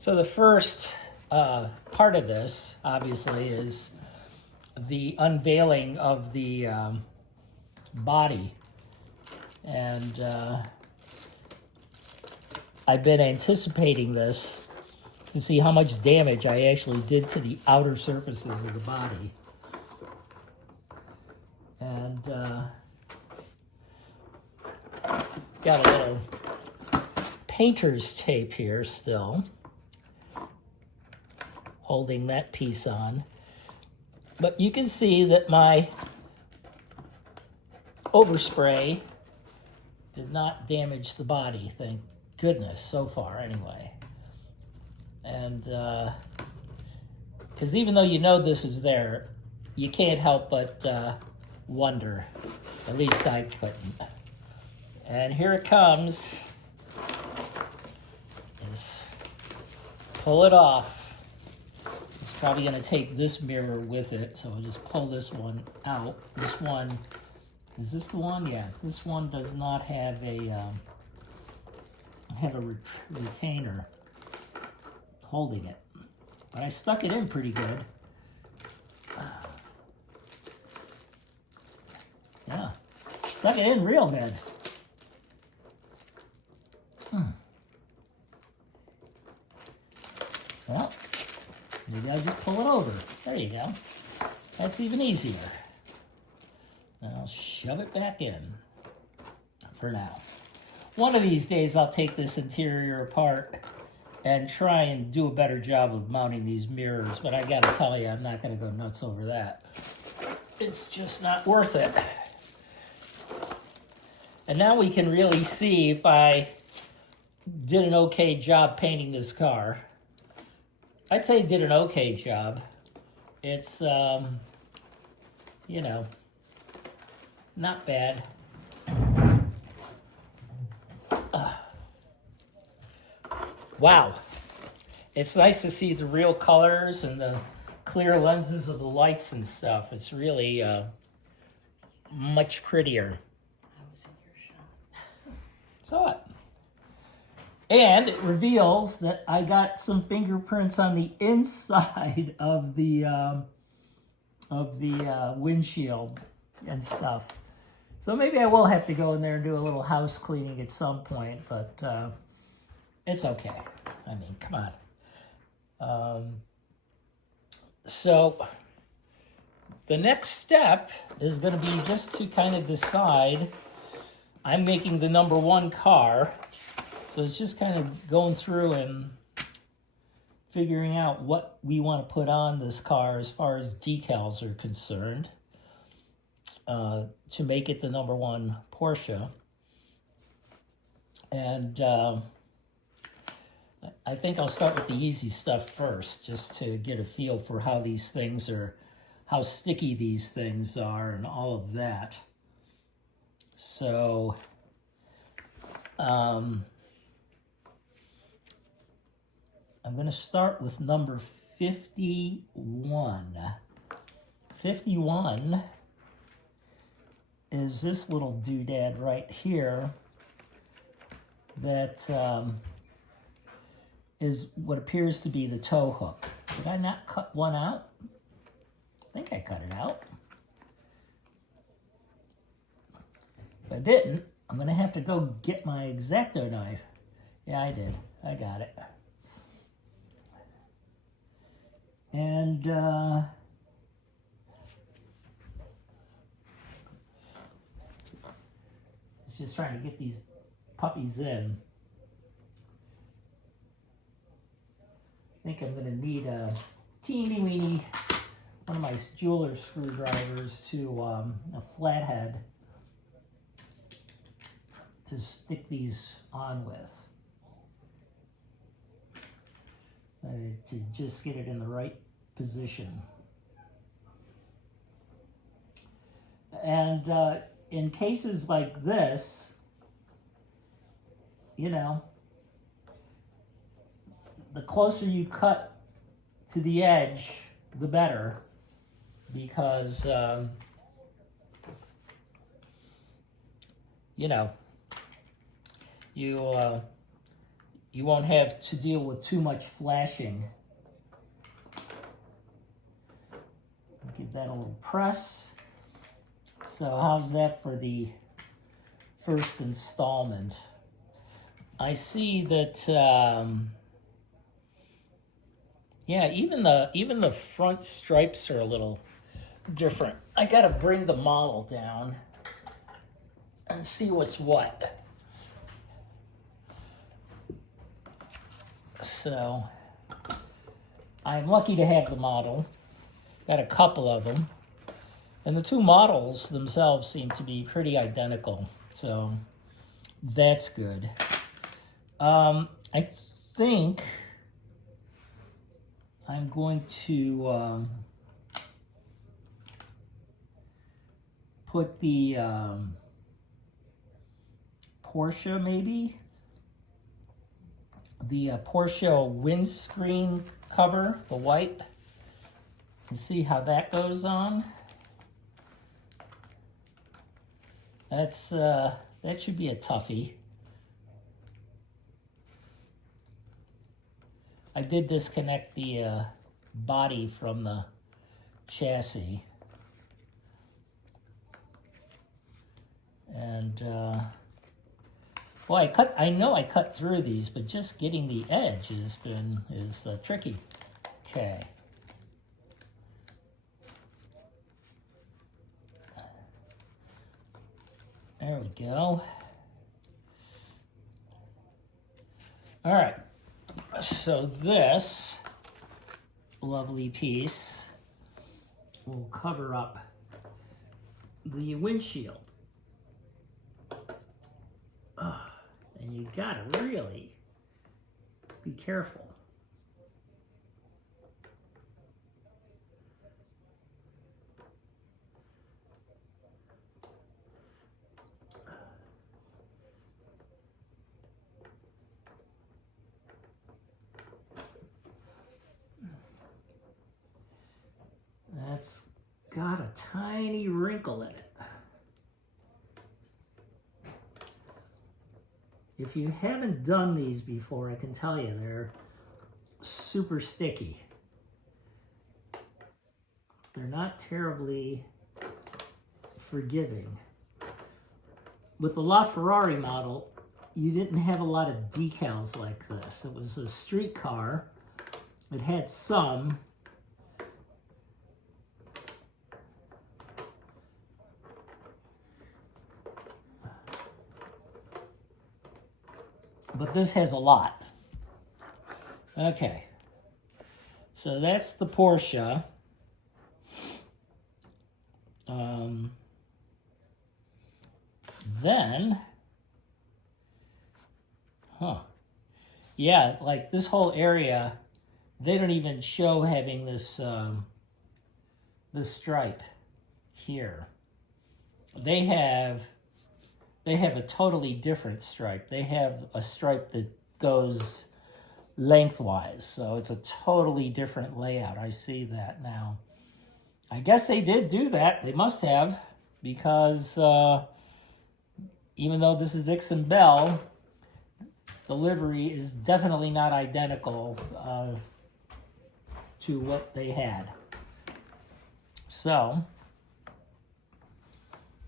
So the first part of this, obviously, is the unveiling of the body. And I've been anticipating this to see how much damage I actually did to the outer surfaces of the body. And got a little painter's tape here still, holding that piece on. But you can see that my overspray did not damage the body, thank goodness, so far anyway. And because even though you know this is there, you can't help but wonder. At least I couldn't. And here it comes. Just pull it off. It's probably going to take this mirror with it, so I'll just pull this one out. This one, is this the one? Yeah, this one does not have a retainer holding it, but I stuck it in pretty good. Yeah, stuck it in real good. Well, maybe I'll just pull it over. There you go. That's even easier. And I'll shove it back in for now. One of these days I'll take this interior apart and try and do a better job of mounting these mirrors, but I gotta tell you, I'm not gonna go nuts over that. It's just not worth it. And now we can really see if I did an okay job painting this car. I'd say did an okay job. It's, you know, not bad. Wow. It's nice to see the real colors and the clear lenses of the lights and stuff. It's really much prettier. I was in your shop. So what? And it reveals that I got some fingerprints on the inside of the windshield and stuff. So maybe I will have to go in there and do a little house cleaning at some point, but it's okay. I mean, come on. So the next step is going to be just to kind of decide. I'm making the number one car. So it's just kind of going through and figuring out what we want to put on this car as far as decals are concerned to make it the number one Porsche. And I think I'll start with the easy stuff first, just to get a feel for how these things are, how sticky these things are and all of that. So, I'm going to start with number 51. 51 is this little doodad right here that is what appears to be the tow hook. Did I not cut one out? I think I cut it out. If I didn't, I'm going to have to go get my X-Acto knife. Yeah, I did. I got it. And it's just trying to get these puppies in. I think I'm going to need a teeny weeny, one of my jeweler's screwdrivers to a flathead to stick these on with. To just get it in the right position. And in cases like this, you know, the closer you cut to the edge, the better, because, you know, you won't have to deal with too much flashing. Give that a little press. So how's that for the first installment? I see that, yeah, even the front stripes are a little different. I gotta bring the model down and see what's what. So I'm lucky to have the model. Got a couple of them. And the two models themselves seem to be pretty identical. So that's good. I think I'm going to put the Porsche, maybe? The Porsche windscreen cover, the white. And see how that goes on. That's that should be a toughie. I did disconnect the body from the chassis, and well, I know I cut through these, but just getting the edge is tricky. Okay. There we go. All right, so this lovely piece will cover up the windshield. And you gotta really be careful. That's got a tiny wrinkle in it. If you haven't done these before, I can tell you they're super sticky. They're not terribly forgiving. With the LaFerrari model, you didn't have a lot of decals like this. It was a street car. It had some. But this has a lot. Okay. So that's the Porsche. Then, yeah, like this whole area, they don't even show having this this stripe here. They have a totally different stripe. They have a stripe that goes lengthwise, so it's a totally different layout. I see that now. I guess they did do that. They must have, because even though this is Ixon Bell, the livery is definitely not identical to what they had. So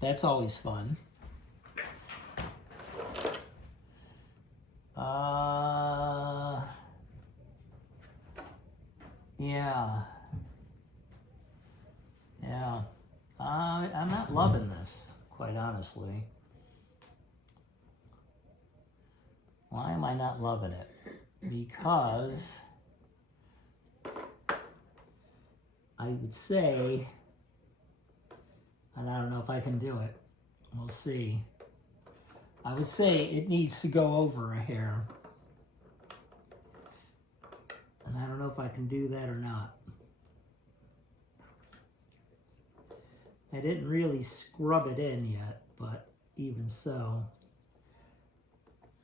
that's always fun. Yeah. I'm not loving this, quite honestly. Why am I not loving it? Because I would say, and I don't know if I can do it. We'll see. I would say it needs to go over a hair. And I don't know if I can do that or not. I didn't really scrub it in yet, but even so,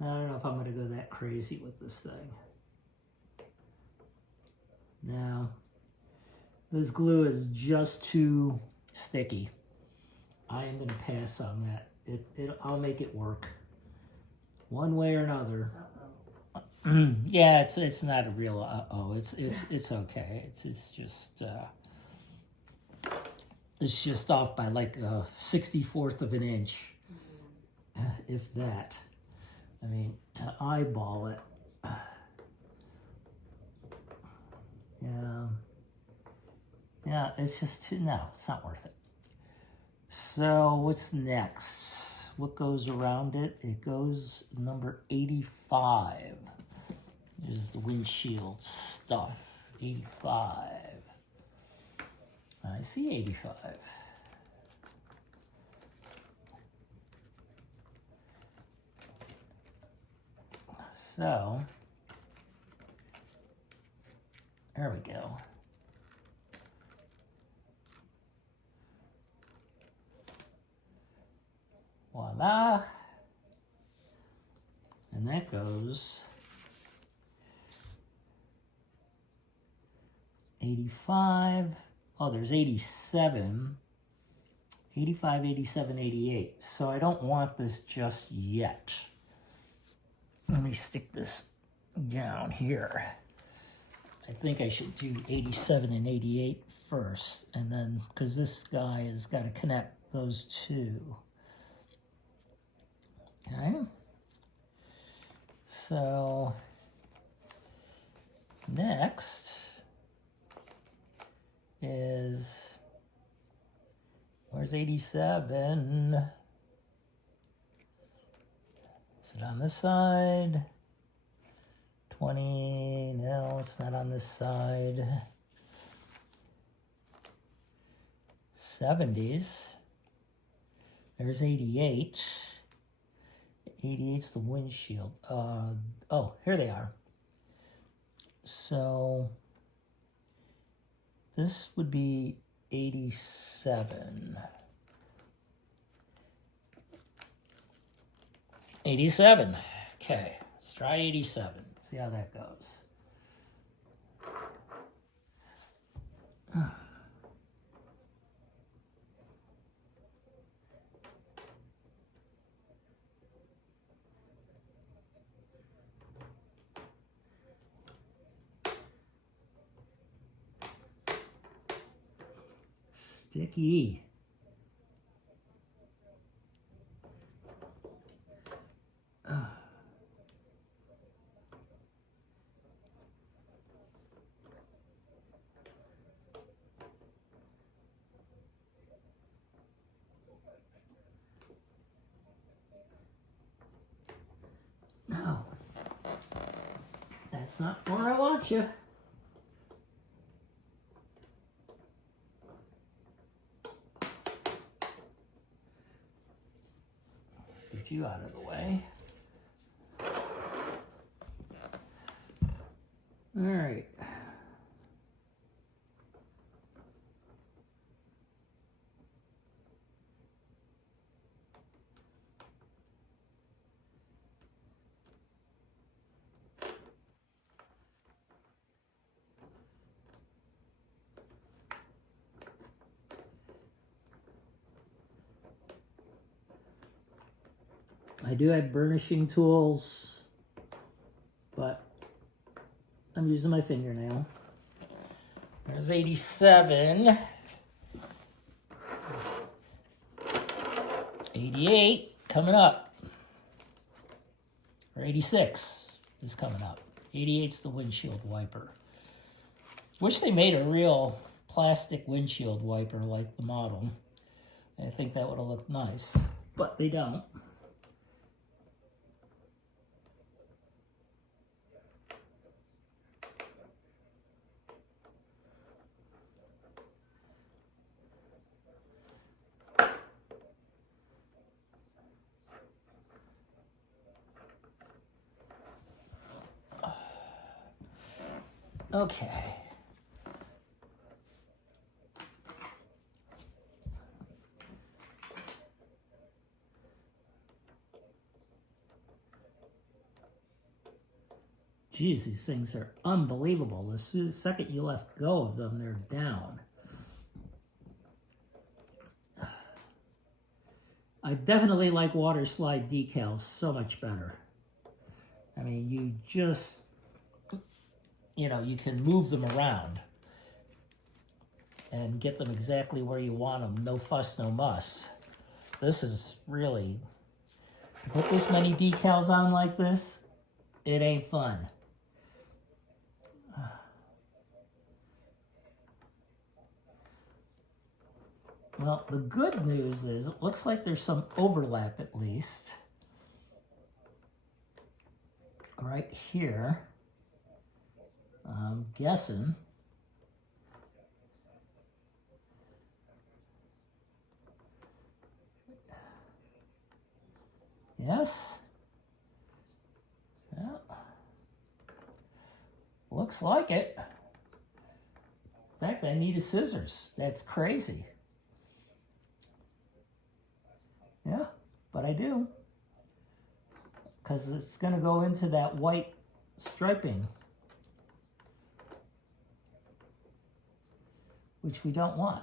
I don't know if I'm going to go that crazy with this thing. Now, this glue is just too sticky. I am going to pass on that. I'll make it work one way or another. Yeah, it's not a real uh-oh. It's okay. It's just off by like a 64th of an inch, if that. I mean, to eyeball it, yeah, yeah. It's just too, no, it's not worth it. So what's next? What goes around it? It goes number 85. Is the windshield stuff. 85. I see 85. So, there we go. Voila. And that goes 85. Oh, there's 87. 85, 87, 88. So I don't want this just yet. Let me stick this down here. I think I should do 87 and 88 first, and then, because this guy has got to connect those two. Okay. So, next is, where's 87? Is it on this side? 20, no, it's not on this side. 70s. There's 88. 88's the windshield. Oh, here they are. So this would be 87. 87. Okay, let's try 87. See how that goes. Sticky. No, that's not where I want you. Get you out of the way. All right. I do have burnishing tools, but I'm using my fingernail. There's 87. 88 coming up. Or 86 is coming up. 88's the windshield wiper. Wish they made a real plastic windshield wiper like the model. I think that would have looked nice, but they don't. Okay. Geez, these things are unbelievable. The second you let go of them, they're down. I definitely like water slide decals so much better. I mean, you just, you know, you can move them around and get them exactly where you want them. No fuss, no muss. This is really, to put this many decals on like this, it ain't fun. Well, the good news is it looks like there's some overlap at least. Right here, I'm guessing. Yes? Yeah. Looks like it. In fact, I needed scissors. That's crazy. Yeah, but I do. Because it's going to go into that white striping, which we don't want.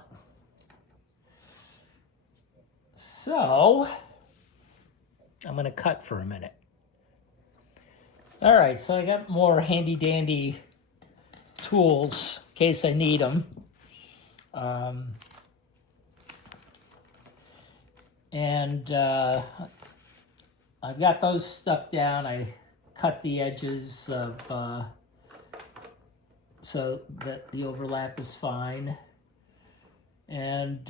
So, I'm going to cut for a minute. All right, so I got more handy-dandy tools in case I need them. I've got those stuck down. I cut the edges of so that the overlap is fine. And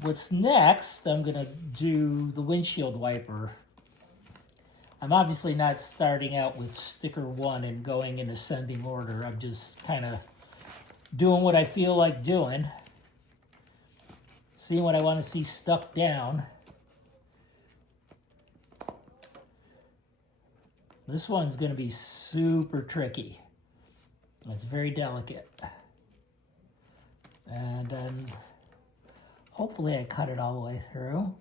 what's next, I'm gonna do the windshield wiper. I'm obviously not starting out with sticker 1 and going in ascending order. I'm just kind of doing what I feel like doing. Seeing what I want to see stuck down. This one's going to be super tricky. It's very delicate. And then hopefully I cut it all the way through.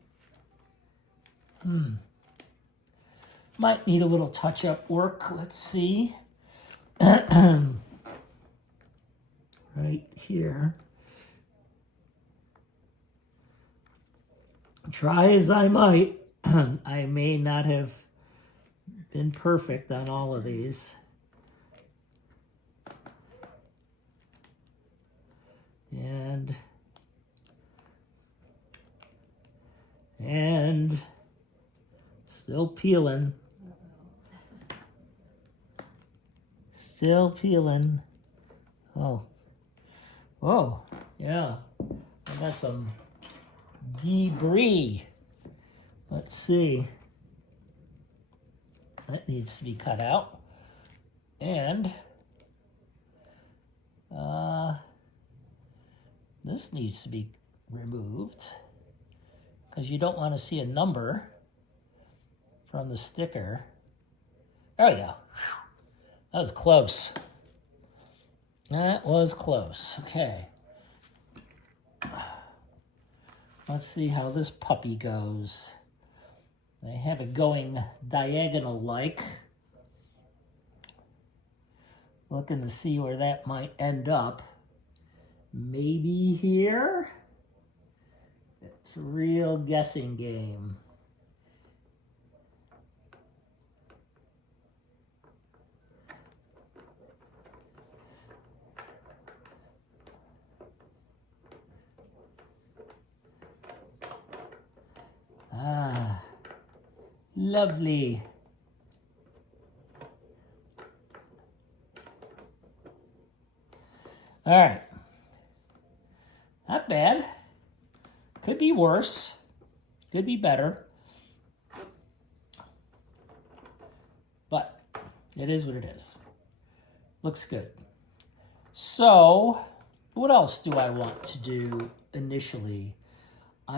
Might need a little touch-up work. Let's see. Right here. Try as I might, I may not have been perfect on all of these. And still peeling. Still peeling. Oh. Oh, yeah. I got some debris. Let's see. That needs to be cut out. And this needs to be removed because you don't want to see a number from the sticker. There we go. That was close. That was close. Okay. Let's see how this puppy goes. I have it going diagonal-like. Looking to see where that might end up. Maybe here? It's a real guessing game. Ah, lovely. All right. Not bad. Could be worse. Could be better. But it is what it is. Looks good. So, what else do I want to do initially? I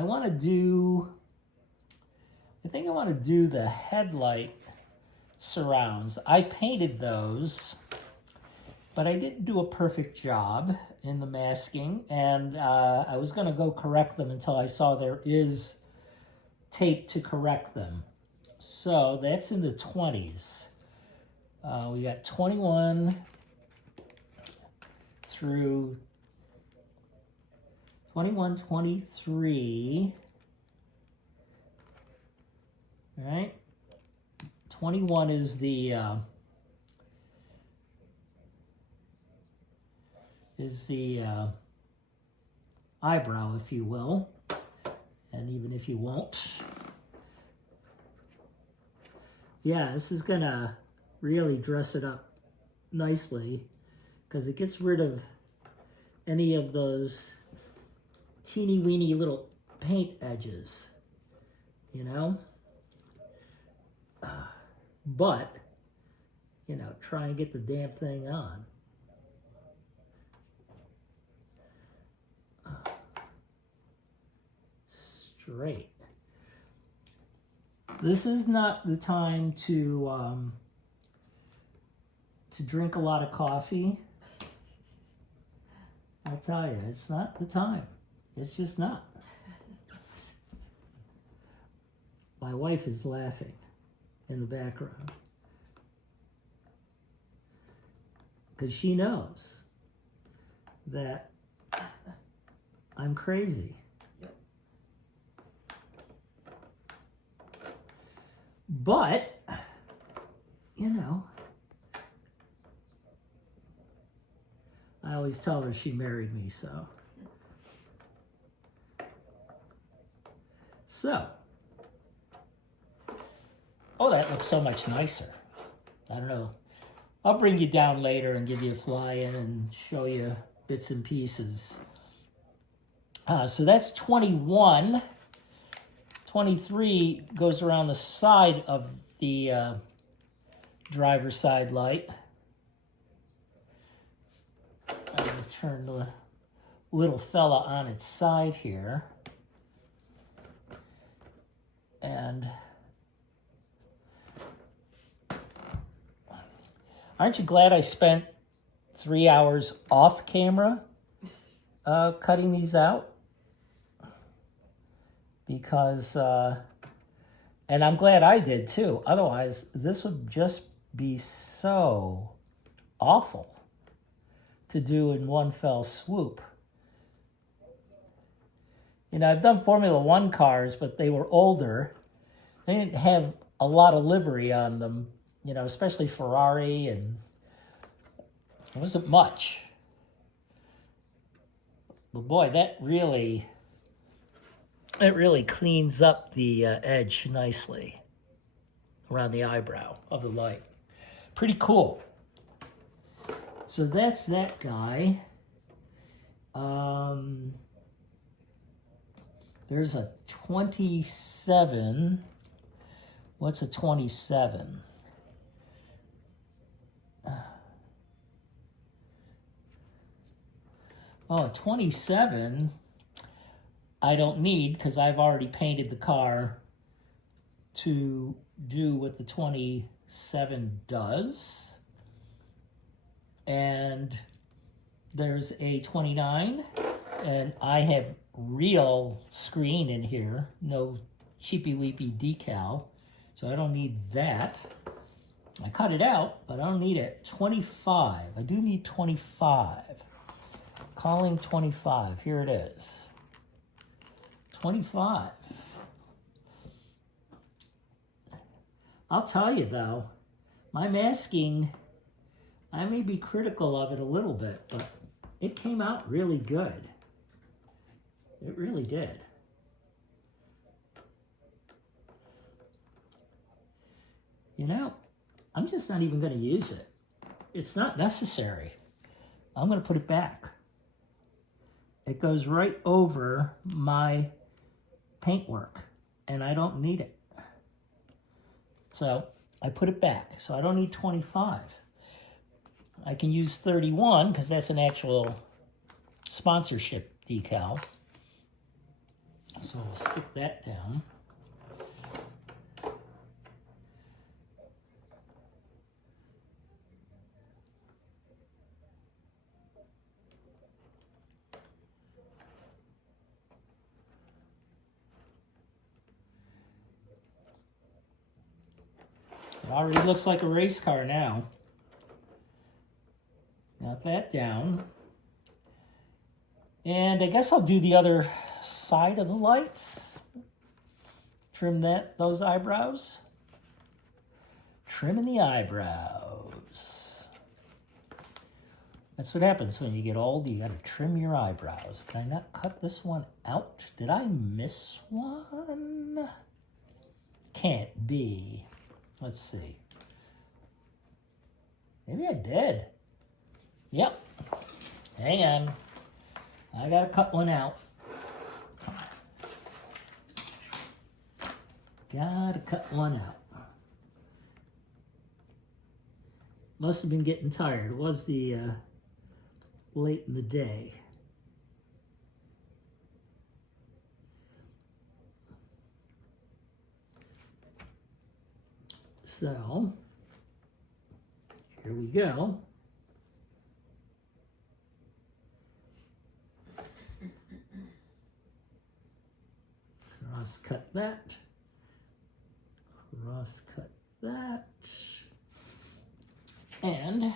think I want to do the headlight surrounds. I painted those, but I didn't do a perfect job in the masking, and I was going to go correct them until I saw there is tape to correct them. So that's in the 20s. We got 21 through 21, 23. All right, 21 is the eyebrow, if you will, and even if you won't. Yeah, this is gonna really dress it up nicely because it gets rid of any of those teeny weeny little paint edges, you know? But, you know, try and get the damn thing on. Straight. This is not the time to drink a lot of coffee. I'll tell you, it's not the time. It's just not. My wife is laughing in the background because she knows that I'm crazy. But, you know, I always tell her she married me, so. Oh, that looks so much nicer. I don't know. I'll bring you down later and give you a fly-in and show you bits and pieces. So that's 21. 23 goes around the side of the driver's side light. I'm going to turn the little fella on its side here. And aren't you glad I spent 3 hours off camera cutting these out? Because, and I'm glad I did too. Otherwise, this would just be so awful to do in one fell swoop. You know, I've done Formula One cars, but they were older. They didn't have a lot of livery on them, you know, especially Ferrari, and it wasn't much. But boy, it really cleans up the edge nicely around the eyebrow of the light. Pretty cool. So that's that guy. There's a 27. What's a 27? Oh, 27 I don't need because I've already painted the car to do what the 27 does. And there's a 29, and I have real screen in here, no cheapy-weepy decal, so I don't need that. I cut it out, but I don't need it. 25, I do need 25. Calling 25, here it is. 25. I'll tell you though, my masking, I may be critical of it a little bit, but it came out really good. It really did. You know, I'm just not even going to use it. It's not necessary. I'm going to put it back. It goes right over my paintwork, and I don't need it. So I put it back. So I don't need 25. I can use 31 because that's an actual sponsorship decal. So we'll stick that down. It already looks like a race car now. Got that down. And I guess I'll do the other side of the lights. Trim those eyebrows. trimming the eyebrows. That's what happens when you get old. You gotta trim your eyebrows. Did I not cut this one out? Did I miss one? Can't be. Let's see. Maybe I did. Yep. Hang on. I gotta cut one out. Gotta cut one out. Must have been getting tired. It was the late in the day. So, here we go. Cross cut that. Cross cut that. And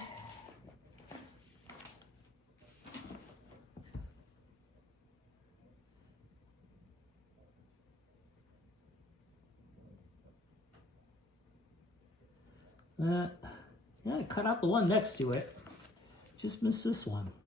yeah, I cut out the one next to it. Just missed this one.